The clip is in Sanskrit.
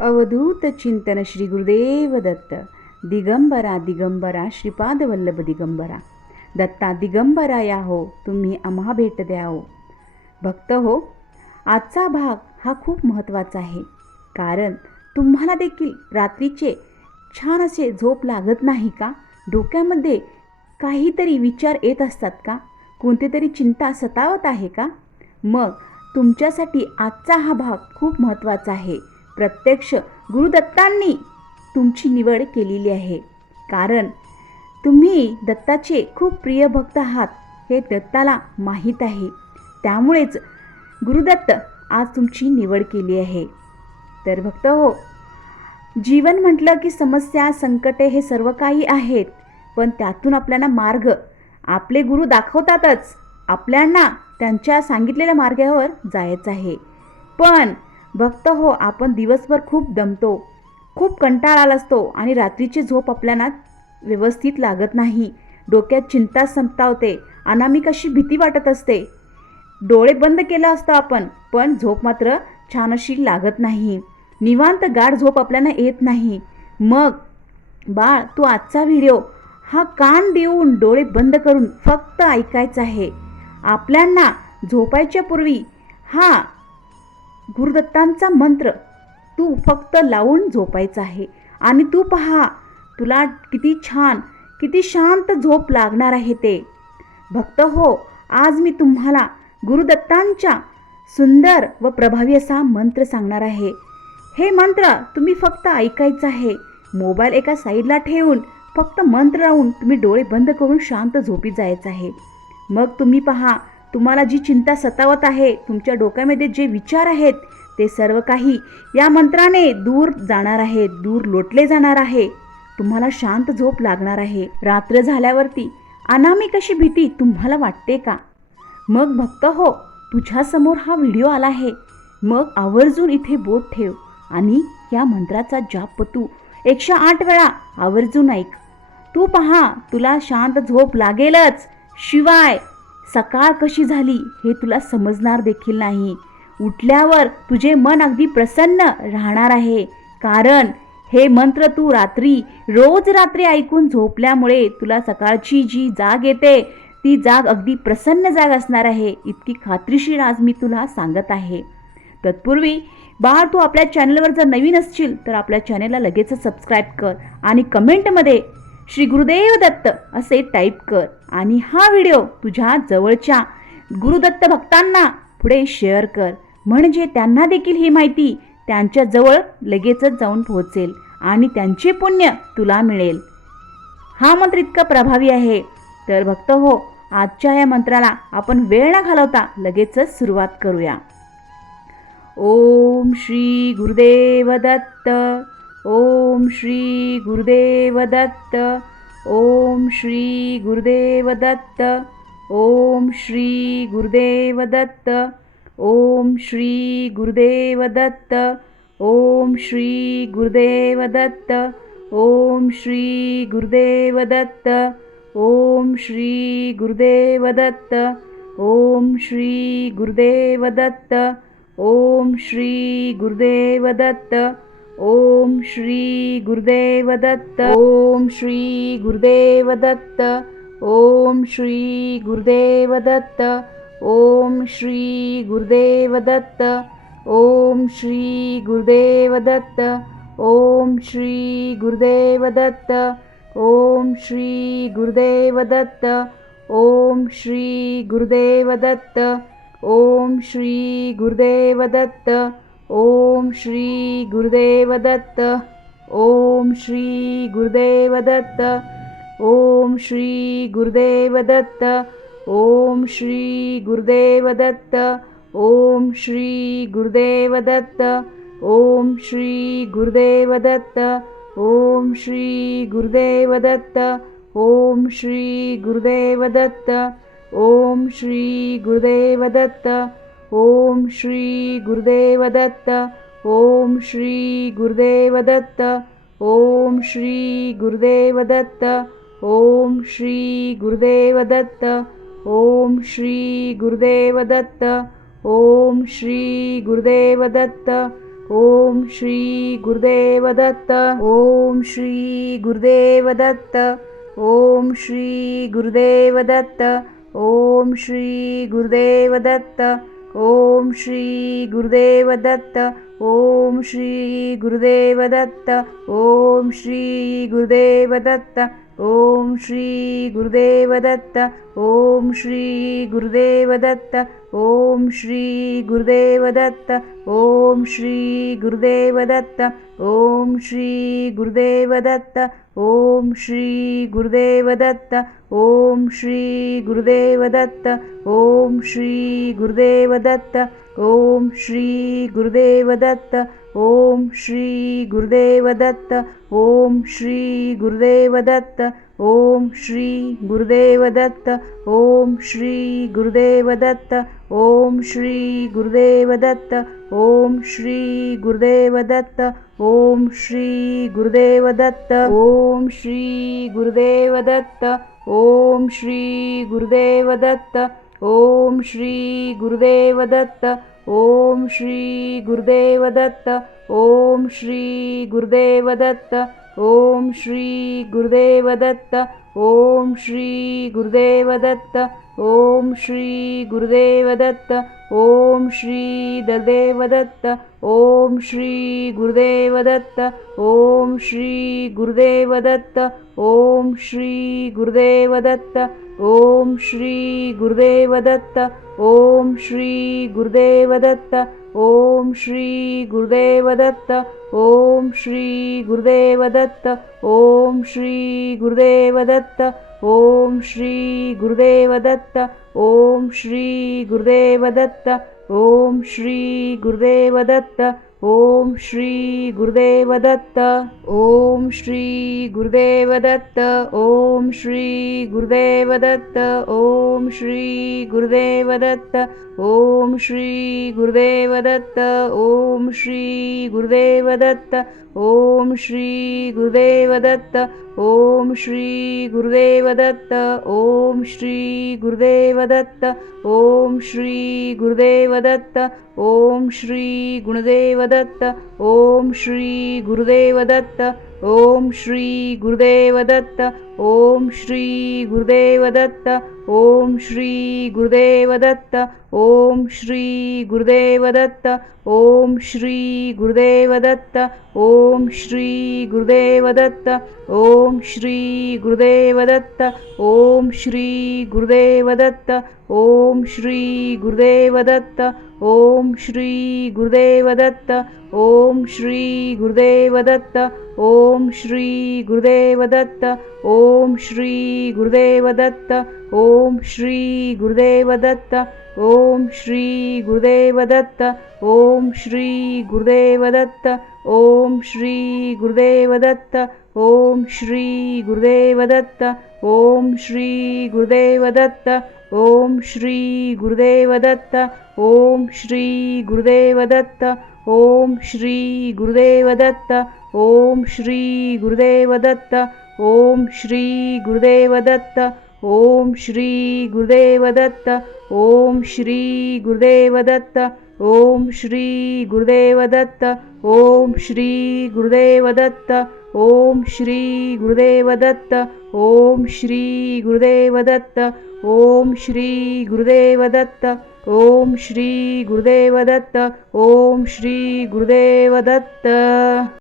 अवधूत चिंतन श्री गुरुदेव दत्त दिगंबरा दिगंबरा श्रीपाद वल्लभ दिगंबरा. दत्ता दिगंबरा या हो तुम्ही आम्हा भेट द्या हो भक्त हो आजचा भाग हा खूप महत्त्वाचा आहे. कारण तुम्हाला देखील रात्रीचे छान असे झोप लागत नाही का? डोक्यामध्ये काहीतरी विचार येत असतात का? कोणती तरी चिंता सतावत आहे का? मग तुमच्यासाठी आजचा हा भाग खूप महत्त्वाचा आहे. प्रत्यक्ष गुरुदत्तांनी तुमची निवड केलेली आहे. कारण तुम्ही दत्ताचे खूप प्रिय भक्त आहात हे दत्ताला माहीत आहे. त्यामुळेच गुरुदत्त आज तुमची निवड केली आहे. तर भक्त हो जीवन म्हटलं की समस्या संकटे हे सर्व काही आहेत पण त्यातून आपल्याला मार्ग आपले गुरु दाखवतातच. आपल्यांना त्यांच्या सांगितलेल्या मार्गावर जायचं आहे. पण भक्त हो आपण दिवसभर खूप दमतो खूप कंटाळा आला असतो आणि रात्रीची झोप आपल्याला व्यवस्थित लागत नाही. डोक्यात चिंता संपतावते अनामिक अशी भीती वाटत असते. डोळे बंद केलं असतं आपण पण झोप मात्र छान अशी लागत नाही. निवांत गाढ झोप आपल्याला येत नाही. मग बाळ तू आजचा व्हिडिओ हा कान देऊन डोळे बंद करून फक्त ऐकायचा आहे. आपल्यांना झोपायच्या पूर्वी हा गुरुदत्तांचा मंत्र तू फक्त लावून झोपायचा आहे. आणि तू पहा तुला किती छान किती शांत झोप लागणार आहे ते. भक्त हो आज मी तुम्हाला गुरुदत्तांच्या सुंदर व प्रभावी असा मंत्र सांगणार आहे. हे मंत्र तुम्ही फक्त ऐकायचं आहे. मोबाईल एका साईडला ठेवून फक्त मंत्र लावून तुम्ही डोळे बंद करून शांत झोपी जायचं आहे. मग तुम्ही पहा तुम्हाला जी चिंता सतावत आहे तुमच्या डोक्यामध्ये जे विचार आहेत ते सर्व काही या मंत्राने दूर जाणार आहे दूर लोटले जाणार आहे. तुम्हाला शांत झोप लागणार आहे. रात्र झाल्यावरती अनामिक अशी भीती तुम्हाला वाटते का? मग भक्त हो तुझ्यासमोर हा व्हिडिओ आला आहे. मग आवर्जून इथे बोट ठेव आणि या मंत्राचा जाप तू एकशे आठ वेळा आवर्जून ऐक. तू पहा तुला शांत झोप लागेलच. शिवाय सकाळ कशी झाली हे तुला समजणार देखील नाही. उठल्यावर तुझे मन अगदी प्रसन्न राहणार आहे. कारण हे मंत्र तू रात्री रोज रात्री ऐकून झोपल्यामुळे तुला सकाळची जी जाग येते ती जाग अगदी प्रसन्न जाग असणार आहे. इतकी खात्रीशीर आज मी तुला सांगत आहे. तत्पूर्वी बाळ तू आपल्या चॅनलवर जर नवीन असशील तर आपल्या चॅनलला लगेचच सबस्क्राईब कर आणि कमेंटमध्ये श्री गुरुदेव दत्त असे टाईप कर. आणि हा व्हिडिओ तुझ्या जवळच्या गुरुदत्त भक्तांना पुढे शेअर कर. म्हणजे त्यांना देखील ही माहिती त्यांच्याजवळ लगेचच जाऊन पोहोचेल आणि त्यांचे पुण्य तुला मिळेल. हा मंत्र इतका प्रभावी आहे. तर भक्त हो आजच्या या मंत्राला आपण वेळ न घालवता लगेचच सुरुवात करूया. ओम श्री गुरुदेव दत्त ओम श्री गुरुदेव दत्त ओम श्री गुरुदेव दत्त ओम श्री गुरुदेव दत्त ओम श्री गुरुदेव दत्त ओम श्री गुरुदेव दत्त ओम श्री गुरुदेव दत्त ओम श्री गुरुदेव दत्त ओम श्री गुरुदेव दत्त ओम श्री गुरुदेव दत्त ओम श्री गुरुदेव दत्त ओम श्री गुरुदेव दत्त ओम श्री गुरुदेव दत्त ओम श्री गुरुदेव दत्त ओम श्री गुरुदेव दत्त ओम श्री गुरुदेव दत्त ओम श्री गुरुदेव दत्त ओम श्री गुरुदेव दत्त ओम श्री गुरुदेव दत्त ओम ओम श्री गुरुदेव दत्त ओम श्री गुरुदेव दत्त ओम श्री गुरुदेव दत्त ओम श्री गुरुदेव दत्त ओम श्री गुरुदेव दत्त ओम श्री गुरुदेव दत्त ओम श्री गुरुदेव दत्त ओम श्री गुरुदेव दत्त ओम श्री गुरुदेव दत्त ओम श्री गुरुदेव ओम श्री गुरुदेव दत्त ओम श्री गुरुदेव दत्त ओम श्री गुरुदेव दत्त ओम श्री गुरुदेव दत्त ॐ श्री गुरुदेव दत्त ॐ श्री गुरुदेव दत्त ॐ श्री गुरुदेव दत्त ॐ श्री गुरुदेव दत्त ॐ श्री गुरुदेव दत्त ॐ श्री गुरुदेवदत्त ॐ श्री गुरुदेवदत्त ॐ श्री गुरुदेवदत्त। ॐ श्री गुरुदेव दत्त ॐ श्री गुरुदेव दत्त ॐ श्री गुरुदेव दत्त ॐ श्री गुरुदेव दत्त ॐ श्री गुरुदेव दत्त ॐ श्री गुरुदेव दत्त ॐ श्री गुरुदेव दत्त ॐ श्री गुरुदेव दत्त ॐ श्री गुरुदेव दत्त ॐ श्री गुरुदेव दत्त ॐ श्री गुरुदेव दत्त ॐ श्री गुरुदेव दत्त ॐ श्री गुरुदेव दत्त ॐ श्री गुरुदेव दत्त ॐ श्री गुरुदेव दत्त ॐ श्री गुरुदेव दत्त ॐ श्री गुरुदेव दत्त ॐ श्री गुरुदेव दत्त ॐ श्री गुरुदेव दत्त ॐ श्री गुरुदेव दत्त ॐ श्री गुरुदेव दत्त ॐ श्री गुरुदेव दत्त ॐ श्री गुरुदेव दत्त ॐ श्री ददेव दत्त ॐ श्री गुरुदेव दत्त ॐ श्री गुरुदेव दत्त ॐ श्री गुरुदेव दत्त ॐ श्री गुरुदेव दत्त ॐ श्री गुरुदेव दत्त ॐ श्री गुरुदेव दत्त ॐ श्री गुरुदेव दत्त ॐ श्री गुरुदेव दत्त ॐ श्री गुरुदेव दत्त ॐ श्री गुरुदेव दत्त ॐ श्री गुरुदेव दत्त ॐ श्री गुरुदेव दत्त ॐ श्री गुरुदेव दत्त ॐ श्री गुरुदेव दत्त ॐ श्री गुरुदेव दत्त ॐ श्री गुरुदेव दत्त ॐ श्री गुरुदेव दत्त ॐ श्री गुरुदेव दत्त ॐ श्री गुरुदेव दत्त ॐ श्री गुरुदेव दत्त ॐ श्री गुरुदेव दत्त ॐ श्री गुणदेव दत्त ॐ श्री गुरुदेव दत्त ॐ श्री गुरुदेवदत्त ॐ श्री गुरुदेवदत्त ॐ श्री गुरुदेवदत्त ॐ श्री गुरुदेव दत्त ॐ श्री गुरुदेव दत्त ॐ श्री गुरुदेव दत्त ॐ श्री गुरुदेव दत्त ॐ श्री गुरुदेव दत्त ॐ श्री गुरुदेव दत्त ॐ श्री गुरुदेव दत्त ॐ श्री गुरुदेव दत्त ॐ श्री गुरुदेव दत्त ॐ श्री गुरुदेव दत्त ॐ श्री गुरुदेव दत्त ॐ ಓಂ ಶ್ರೀ ಗುರುದೇವ ದತ್ತ ಓಂ ಶ್ರೀ ಗುರುದೇವದತ್ತ ಓಂ ಶ್ರೀ ಗುರುದೇವದತ್ತ ಓಂ ಶ್ರೀ ಗುರುದೇವದತ್ತ ಓಂ ಶ್ರೀ ಗುರುದೇವದತ್ತ ಓಂ ಶ್ರೀ ಗುರುದೇವದತ್ತ ಓಂ ಶ್ರೀ ಗುರುದೇವದತ್ತ ಓಂ ಶ್ರೀ ಗುರುದೇವದತ್ತ ಓಂ ಶ್ರೀ ಗುರುದೇವದತ್ತ ಓಂ ಶ್ರೀ ಗುರುದೇವದತ್ತ ಓಂ ಶ್ರೀ ಗುರುದೇವದತ್ತ ಓಂ ಶ್ರೀ ಗುರುದೇವದತ್ತ ಓಂ ಶ್ರೀ ಗುರುದೇವದತ್ತ ಓಂ ಶ್ರೀ ಗುರುದೇವದತ್ತ ಓಂ ಶ್ರೀ ಗುರುದೇವದತ್ತ ಓಂ ಶ್ರೀ ಗುರುದೇವದತ್ತ ಓಂ ಶ್ರೀ ಗುರುದೇವದತ್ತ ಓಂ ಶ್ರೀ ಗುರುದೇವದತ್ತ ಓಂ ಶ್ರೀ ಗುರುದೇವದತ್ತ ಓಂ ಶ್ರೀ ಗುರುದೇವದತ್ತ ಓಂ ಶ್ರೀ ಗುರುದೇವದತ್ತ